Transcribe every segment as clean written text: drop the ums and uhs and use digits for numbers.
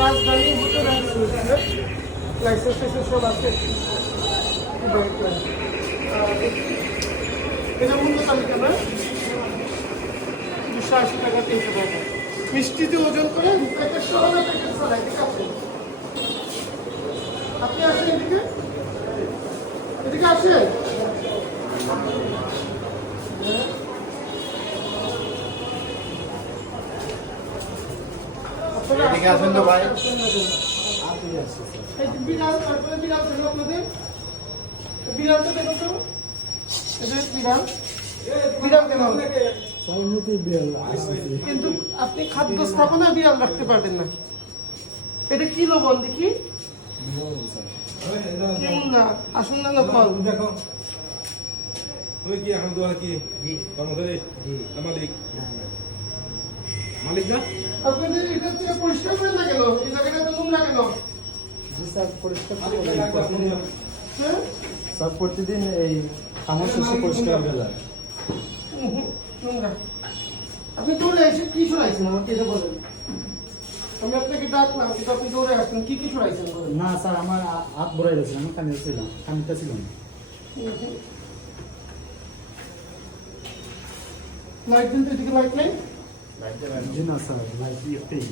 রাজধানী hotel licence সব আছে। এটা মূল্য তালিকা না 280 টাকা 300 টাকা। মিষ্টিতে ওজন করে প্যাকেট সহ না প্যাকেট ছাড়া ঠিক আছে। আপনি আসেন এদিকে, এদিকে আসেন। এদিকে আসেন তো ভাই। বিড়াল, তারপরে বিড়াল ছিল আপনাদের, বিড়ালটা দেখো তো, বিড়াল বিড়াল কেন? কিন্তু আপনি খাদ্য স্থাপনায় বিড়াল রাখতে পারবেন না। এটা কি লবণ দেখি? কেমন না? আসুন না ফল দেখো তুমি কি এখন দোয়া কি মালিক মালিক না আপনাদের এটা থেকে পরিষ্কার করে না কেন? এই জায়গাটা তো নোংরা কেন? হ্যাঁ? সব প্রতিদিন এই আমার শেষে পরিষ্কার বেলা নোংরা। আপনি দৌড়ে এসে কি ছড়াইছেন আমাকে এটা বলেন। আমি আপনাকে ডাকলাম কিন্তু আপনি দৌড়ে আসছেন, কি কি ছড়াইছেন বলেন। না স্যার আমার হাত ভরে গেছে, আমার কানিটা ছিল না। লাইট দিন তো, এদিকে লাইট নেই। জি না স্যার, লাইট দিতেই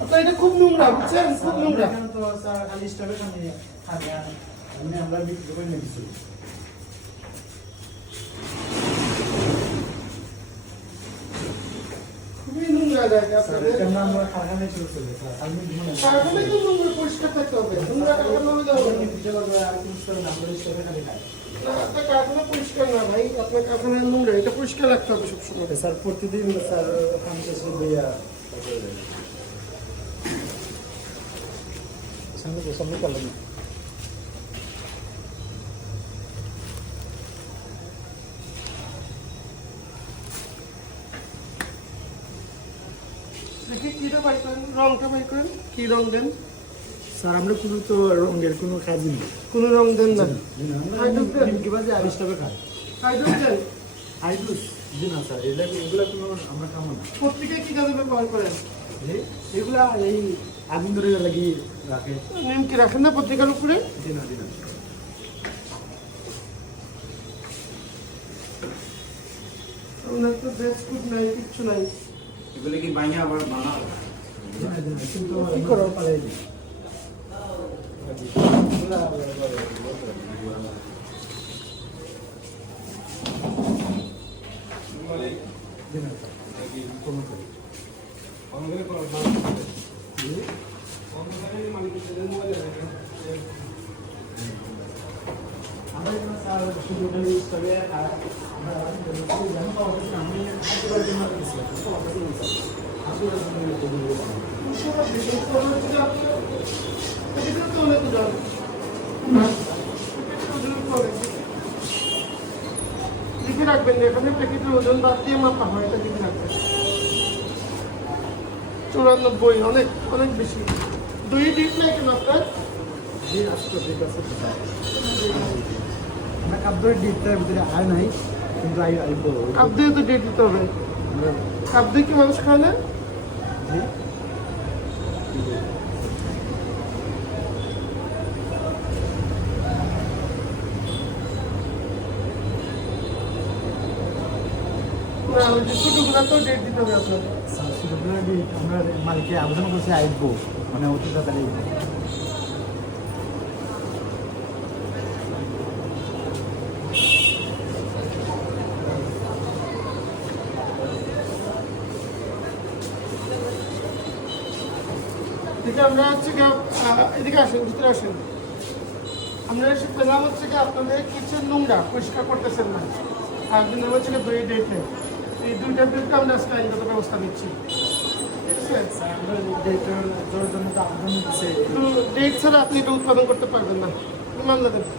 আপনার এটা খুব নোংরা, বুঝছেন? খুব নোংরা। তো স্যার খালি স্টাফে থাকে আমরা বিক্রি করে নিয়েছি। খুবই নোংরা জায়গা আপনাদের। আমরা কারখানায় চলছে স্যার, আমি কারখানায় তো নোংরা পরিষ্কার থাকতে হবে। নোংরা কারখানা হলে যাবো না। না, আপনার কারখানা পরিষ্কার না ভাই, আপনার কারখানা নোংরা, এটা পরিষ্কার রাখতে হবে সবসময়। স্যার প্রতিদিন স্যার ওখানে এসে বইয়া সামনে করলাম। দেখি কিটা বাই করেন, রংটা বাই করেন, কি রং দেন? স্যার আমরা কোনো তো রঙের কোনো কাজই নেই। কোন রং দেন না। আইসটাবে খাই হাইড্রোজ দেন। আইডুস জি না স্যার, এগুলা কোনো আমরা খাবো না। পত্রিকায় কি কাজে ব্যবহার করেন? এগুলা এই আগুন ধরে লাগি রাখে। নিমকি রাখেন না পত্রিকার উপরে? জি না আপনার তো ড্রেস কোড নাই, কিচ্ছু নাই। এগুলো কি বাইয়া আবার বানাও কিন্তু কি করো পারে মালিক জি না নাকি কোনো করি আমাদের কোনো আমাদের মালিকের সাথে মোবাইল আছে। আমরা স্যার শুধু খালি তবে আমরা জানি পাওয়া যাচ্ছে আমি আজকের জন্য লিখে রাখবেন, এখানে প্যাকেটের ওজন বাদ দিয়ে মাপা হয়, এটা লিখে রাখবেন। 94, অনেক অনেক বেশি। 2 ডিট নাই কেন আপনার? জি আসতো ঠিক আছে। আমরা কাপড়ের ডিটটার ভিতরে আয় নাই, কিন্তু আইব কাপ দিয়ে তো ডেট দিতে হবে। কাপ দিয়ে কি মানুষ খায় না? জি না, ওই যে ছোটগুলা তো ডেট দিতে হবে আপনার। স্যার শুধু আমরা মালিককে আবেদন করছি আইব, মানে অতি তাড়াতাড়ি। এদিকে আমরা হচ্ছে গিয়ে, এদিকে আসেন, ভিতরে আসেন। আমরা এসে পেলাম হচ্ছে গিয়ে আপনাদের কিচেন নোংরা, পরিষ্কার করতেছেন না। আর দিন হচ্ছে গিয়ে 2 ডেটে, এই 2টা ডেটটা আমরা আজকে আইনগত ব্যবস্থা নিচ্ছি। ঠিক আছে? স্যার আমরা ডেটের জন্য তো আবেদন দিচ্ছে। ডেট ছাড়া আপনি এটা উৎপাদন করতে পারবেন না, মামলা দেবেন।